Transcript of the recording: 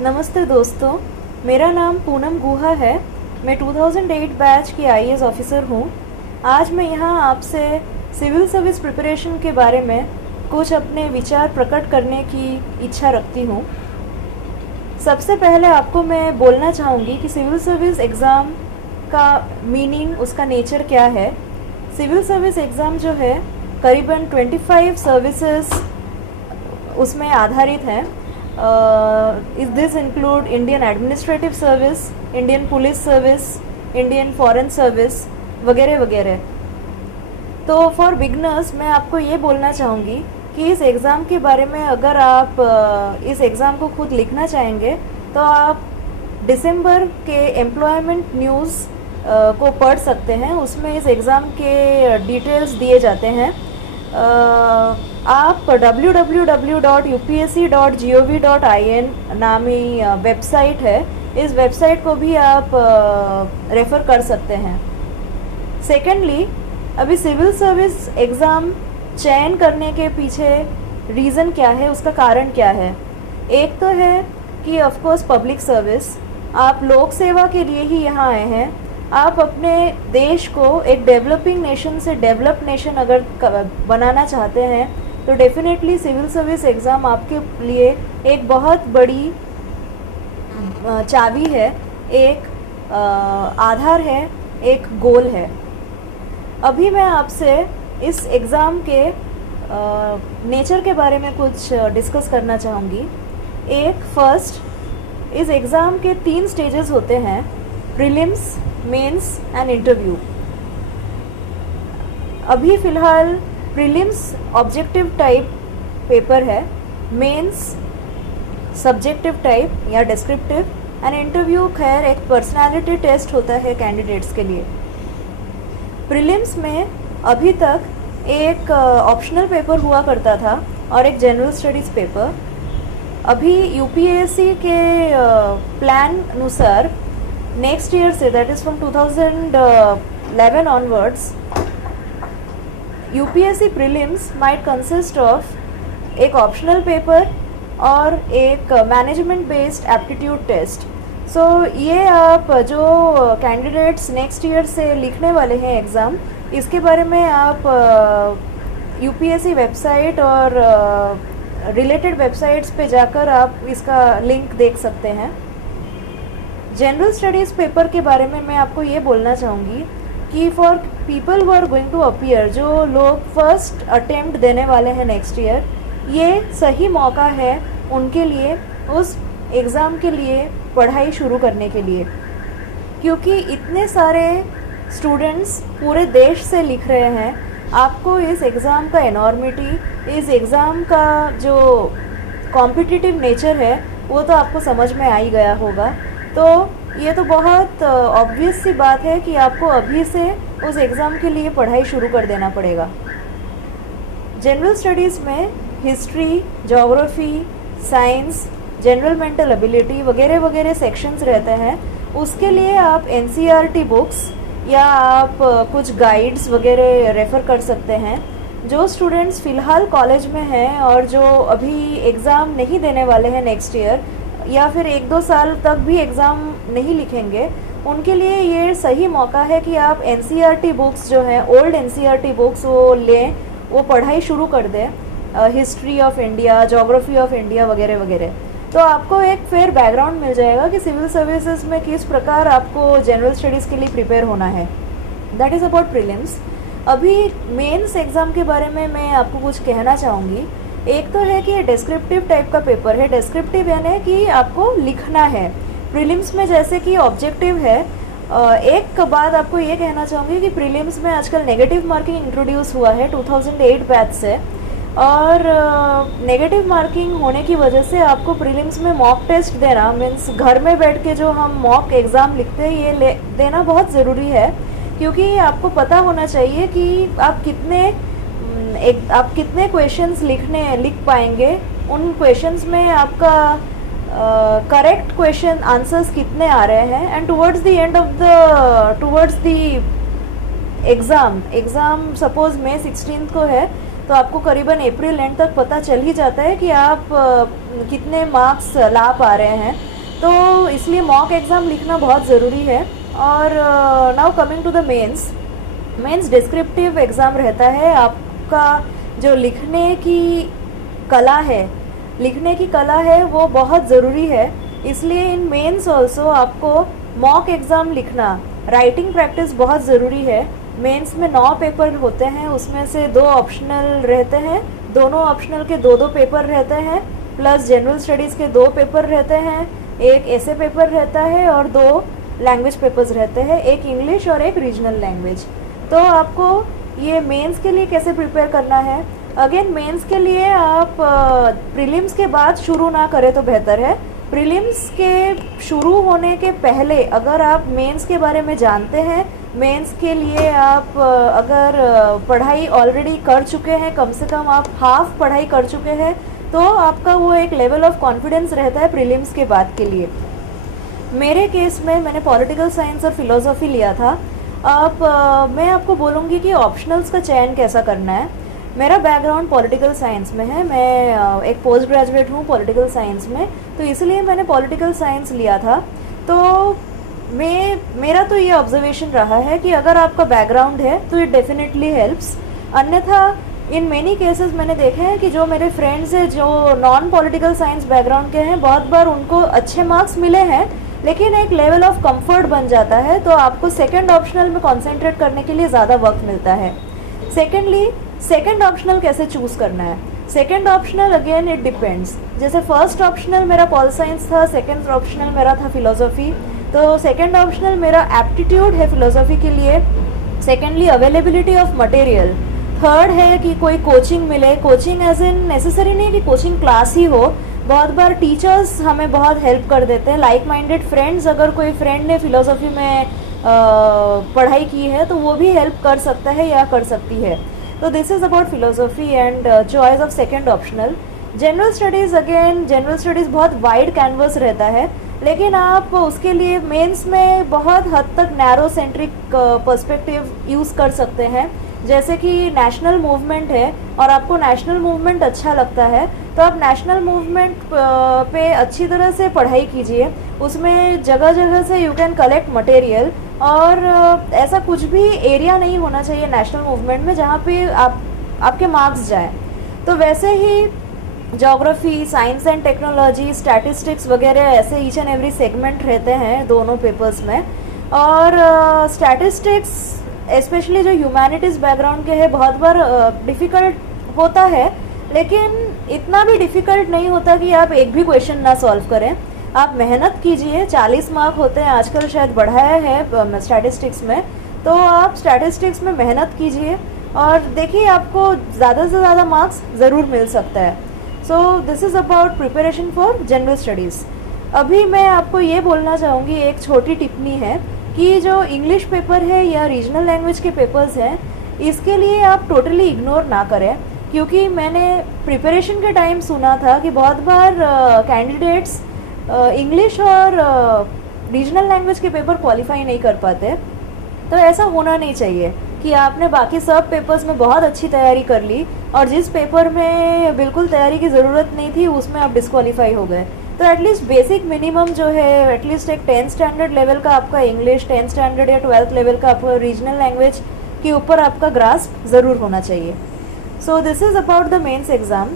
नमस्ते दोस्तों, मेरा नाम पूनम गुहा है। मैं 2008 बैच की आईएएस ऑफिसर हूँ। आज मैं यहाँ आपसे सिविल सर्विस प्रिपरेशन के बारे में कुछ अपने विचार प्रकट करने की इच्छा रखती हूँ। सबसे पहले आपको मैं बोलना चाहूँगी कि सिविल सर्विस एग्ज़ाम का मीनिंग, उसका नेचर क्या है। सिविल सर्विस एग्ज़ाम जो है करीबन 25 सर्विसेज उसमें आधारित हैं। This include Indian administrative service, Indian police service, Indian foreign service वगैरह वगैरह। तो फॉर बिगनर्स मैं आपको ये बोलना चाहूँगी कि इस एग्ज़ाम के बारे में अगर आप इस एग्ज़ाम को खुद लिखना चाहेंगे तो आप दिसंबर के एम्प्लॉयमेंट न्यूज़ को पढ़ सकते हैं। उसमें इस एग्ज़ाम के डिटेल्स दिए जाते हैं। आप www.upsc.gov.in नामी वेबसाइट है, इस वेबसाइट को भी आप रेफ़र कर सकते हैं। सेकेंडली, अभी सिविल सर्विस एग्ज़ाम चयन करने के पीछे रीज़न क्या है, उसका कारण क्या है। एक तो है कि ऑफ कोर्स पब्लिक सर्विस, आप लोक सेवा के लिए ही यहाँ आए हैं। आप अपने देश को एक डेवलपिंग नेशन से डेवलप नेशन अगर बनाना चाहते हैं तो डेफिनेटली सिविल सर्विस एग्ज़ाम आपके लिए एक बहुत बड़ी चाबी है, एक आधार है, एक गोल है। अभी मैं आपसे इस एग्ज़ाम के नेचर के बारे में कुछ डिस्कस करना चाहूँगी। फर्स्ट, इस एग्ज़ाम के 3 स्टेजेस होते हैं: प्रीलिम्स, मेंस एंड इंटरव्यू। अभी फ़िलहाल प्रीलिम्स ऑब्जेक्टिव टाइप पेपर है, मेंस सब्जेक्टिव टाइप या डिस्क्रिप्टिव, एंड इंटरव्यू खैर एक पर्सनालिटी टेस्ट होता है कैंडिडेट्स के लिए। प्रीलिम्स में अभी तक एक ऑप्शनल पेपर हुआ करता था और एक जनरल स्टडीज़ पेपर। अभी यूपीएससी के प्लान अनुसार नेक्स्ट ईयर से, that is from 2011 onwards, UPSC prelims might consist of एक ऑप्शनल पेपर और एक मैनेजमेंट बेस्ड एप्टीट्यूड टेस्ट। सो ये आप जो कैंडिडेट्स नेक्स्ट ईयर से लिखने वाले हैं एग्ज़ाम, इसके बारे में आप यूपीएससी वेबसाइट और रिलेटेड वेबसाइट्स पे जाकर आप इसका लिंक देख सकते हैं। जनरल स्टडीज़ पेपर के बारे में मैं आपको ये बोलना चाहूँगी कि for people who are going to appear, जो लोग फर्स्ट अटेम्प्ट देने वाले हैं नेक्स्ट ईयर, ये सही मौका है उनके लिए उस एग्ज़ाम के लिए पढ़ाई शुरू करने के लिए, क्योंकि इतने सारे स्टूडेंट्स पूरे देश से लिख रहे हैं। आपको इस एग्ज़ाम का एनॉर्मिटी, इस एग्ज़ाम का जो कॉम्पिटिटिव नेचर है वो तो आपको समझ में आ ही गया होगा। तो ये तो बहुत ऑब्वियस सी बात है कि आपको अभी से उस एग्ज़ाम के लिए पढ़ाई शुरू कर देना पड़ेगा। जनरल स्टडीज़ में history, geography, science, general mental ability वगैरह वगैरह सेक्शंस रहते हैं। उसके लिए आप एनसीईआरटी बुक्स या आप कुछ गाइड्स वगैरह रेफ़र कर सकते हैं। जो स्टूडेंट्स फ़िलहाल कॉलेज में हैं और जो अभी एग्ज़ाम नहीं देने वाले हैं नेक्स्ट ईयर, या फिर 1-2 साल तक भी एग्ज़ाम नहीं लिखेंगे, उनके लिए ये सही मौका है कि आप एनसीईआरटी बुक्स जो हैं, ओल्ड एनसीईआरटी बुक्स, वो लें, वो पढ़ाई शुरू कर दें। History of India, geography of India वगैरह वगैरह। तो आपको एक फेयर बैकग्राउंड मिल जाएगा कि सिविल सर्विसेज में किस प्रकार आपको जनरल स्टडीज़ के लिए प्रिपेयर होना है। That is about prelims. अभी मेंस एग्ज़ाम के बारे में मैं आपको कुछ कहना चाहूँगी। एक तो है कि ये डिस्क्रिप्टिव टाइप का पेपर है। डिस्क्रिप्टिव यानी कि आपको लिखना है। प्रीलिम्स में जैसे कि ऑब्जेक्टिव है। एक बात आपको ये कहना चाहूँगी कि प्रीलिम्स में आजकल नेगेटिव मार्किंग इंट्रोड्यूस हुआ है 2008 बैच से, और नेगेटिव मार्किंग होने की वजह से आपको प्रीलिम्स में मॉक टेस्ट देना, मीन्स घर में बैठ के जो हम मॉक एग्ज़ाम लिखते हैं, ये देना बहुत ज़रूरी है, क्योंकि आपको पता होना चाहिए कि आप कितने क्वेश्चंस लिख पाएंगे, उन क्वेश्चंस में आपका करेक्ट क्वेश्चन आंसर्स कितने आ रहे हैं, and towards the exam suppose May 16 को है, तो आपको करीबन अप्रैल एंड तक पता चल ही जाता है कि आप कितने मार्क्स ला पा रहे हैं। तो इसलिए मॉक एग्ज़ाम लिखना बहुत ज़रूरी है। और now coming to the mains descriptive exam रहता है। आपका जो लिखने की कला है वो बहुत ज़रूरी है। इसलिए इन मेंस ऑल्सो आपको मॉक एग्ज़ाम लिखना, राइटिंग प्रैक्टिस बहुत ज़रूरी है। मेंस में 9 पेपर होते हैं, उसमें से 2 ऑप्शनल रहते हैं, दोनों ऑप्शनल के 2-2 पेपर रहते हैं, प्लस जनरल स्टडीज़ के 2 पेपर रहते हैं, एक ऐसे पेपर रहता है और 2 लैंग्वेज पेपर्स रहते हैं, एक इंग्लिश और एक रीजनल लैंग्वेज। तो आपको ये मेंस के लिए कैसे प्रिपेयर करना है? अगेन मेंस के लिए आप प्रीलिम्स के बाद शुरू ना करें तो बेहतर है। प्रीलिम्स के शुरू होने के पहले अगर आप मेंस के बारे में जानते हैं, मेंस के लिए आप अगर पढ़ाई ऑलरेडी कर चुके हैं, कम से कम आप हाफ पढ़ाई कर चुके हैं, तो आपका वो एक लेवल ऑफ कॉन्फिडेंस रहता है प्रीलिम्स के बाद के लिए। मेरे केस में मैंने पॉलिटिकल साइंस और फिलोसॉफी लिया था। अब मैं आपको बोलूँगी कि ऑप्शनल्स का चयन कैसा करना है। मेरा बैकग्राउंड पॉलिटिकल साइंस में है, मैं एक पोस्ट ग्रेजुएट हूँ पॉलिटिकल साइंस में, तो इसलिए मैंने पॉलिटिकल साइंस लिया था। तो मेरा तो ये ऑब्जर्वेशन रहा है कि अगर आपका बैकग्राउंड है तो इट डेफिनेटली हेल्प्स। अन्यथा इन मेनी केसेस मैंने देखे हैं कि जो मेरे फ्रेंड्स हैं जो नॉन पॉलिटिकल साइंस बैकग्राउंड के हैं, बहुत बार उनको अच्छे मार्क्स मिले हैं, लेकिन एक लेवल ऑफ कंफर्ट बन जाता है, तो आपको सेकंड ऑप्शनल में कंसंट्रेट करने के लिए ज़्यादा वक्त मिलता है। सेकेंडली, सेकंड ऑप्शनल कैसे चूज़ करना है? Second optional again it depends. जैसे फर्स्ट ऑप्शनल मेरा पॉल साइंस था, सेकंड ऑप्शनल मेरा था फिलोसॉफी, तो सेकंड ऑप्शनल मेरा एप्टीट्यूड है फिलोसॉफी के लिए। Secondly availability of material. Third है कि कोई कोचिंग मिले, कोचिंग एज इन नेसेसरी नहीं कि कोचिंग क्लास ही हो, बहुत बार टीचर्स हमें बहुत हेल्प कर देते हैं। लाइक माइंडेड फ्रेंड्स, अगर कोई फ्रेंड ने फिलोसॉफी में पढ़ाई की है तो वो भी हेल्प कर सकता है या कर सकती है। तो this is about philosophy and choice of second optional. General studies, again general studies बहुत वाइड कैनवस रहता है, लेकिन आप उसके लिए मेंस में बहुत हद तक नैरो सेंट्रिक पर्सपेक्टिव यूज़ कर सकते हैं। जैसे कि नेशनल मूवमेंट है और आपको नेशनल मूवमेंट अच्छा लगता है, तो आप नेशनल मूवमेंट पे अच्छी तरह से पढ़ाई कीजिए। उसमें जगह जगह से यू कैन कलेक्ट मटेरियल, और ऐसा कुछ भी एरिया नहीं होना चाहिए नेशनल मूवमेंट में जहाँ पे आपके मार्क्स जाए। तो वैसे ही geography, science and technology, statistics वगैरह ऐसे ईच एंड एवरी सेगमेंट रहते हैं दोनों पेपर्स में। और स्टैटिस्टिक्स स्पेशली जो ह्यूमैनिटीज़ बैकग्राउंड के हैं बहुत बार डिफ़िकल्ट होता है, लेकिन इतना भी डिफ़िकल्ट नहीं होता कि आप एक भी क्वेश्चन ना सॉल्व करें। आप मेहनत कीजिए, 40 मार्क होते हैं, आजकल शायद बढ़ाया है स्टैटिस्टिक्स में, तो आप स्टैटिस्टिक्स में मेहनत कीजिए और देखिए आपको ज़्यादा से ज़्यादा मार्क्स ज़रूर मिल सकता है। सो this is about preparation for general studies. अभी मैं आपको ये बोलना चाहूँगी, एक छोटी टिप्पणी है कि जो इंग्लिश पेपर है या रीजनल लैंग्वेज के पेपर्स हैं, इसके लिए आप टोटली इग्नोर ना करें, क्योंकि मैंने प्रिपरेशन के टाइम सुना था कि बहुत बार कैंडिडेट्स इंग्लिश और रीजनल लैंग्वेज के पेपर क्वालिफाई नहीं कर पाते। तो ऐसा होना नहीं चाहिए कि आपने बाकी सब पेपर्स में बहुत अच्छी तैयारी कर ली और जिस पेपर में बिल्कुल तैयारी की ज़रूरत नहीं थी उसमें आप डिस्क्वालीफाई हो गए। तो एटलीस्ट बेसिक मिनिमम जो है, एटलीस्ट एक 10th स्टैंडर्ड लेवल का आपका इंग्लिश, 10th स्टैंडर्ड या 12th लेवल का आपका रीजनल लैंग्वेज के ऊपर आपका ग्रास्प ज़रूर होना चाहिए। So this is about the mains exam.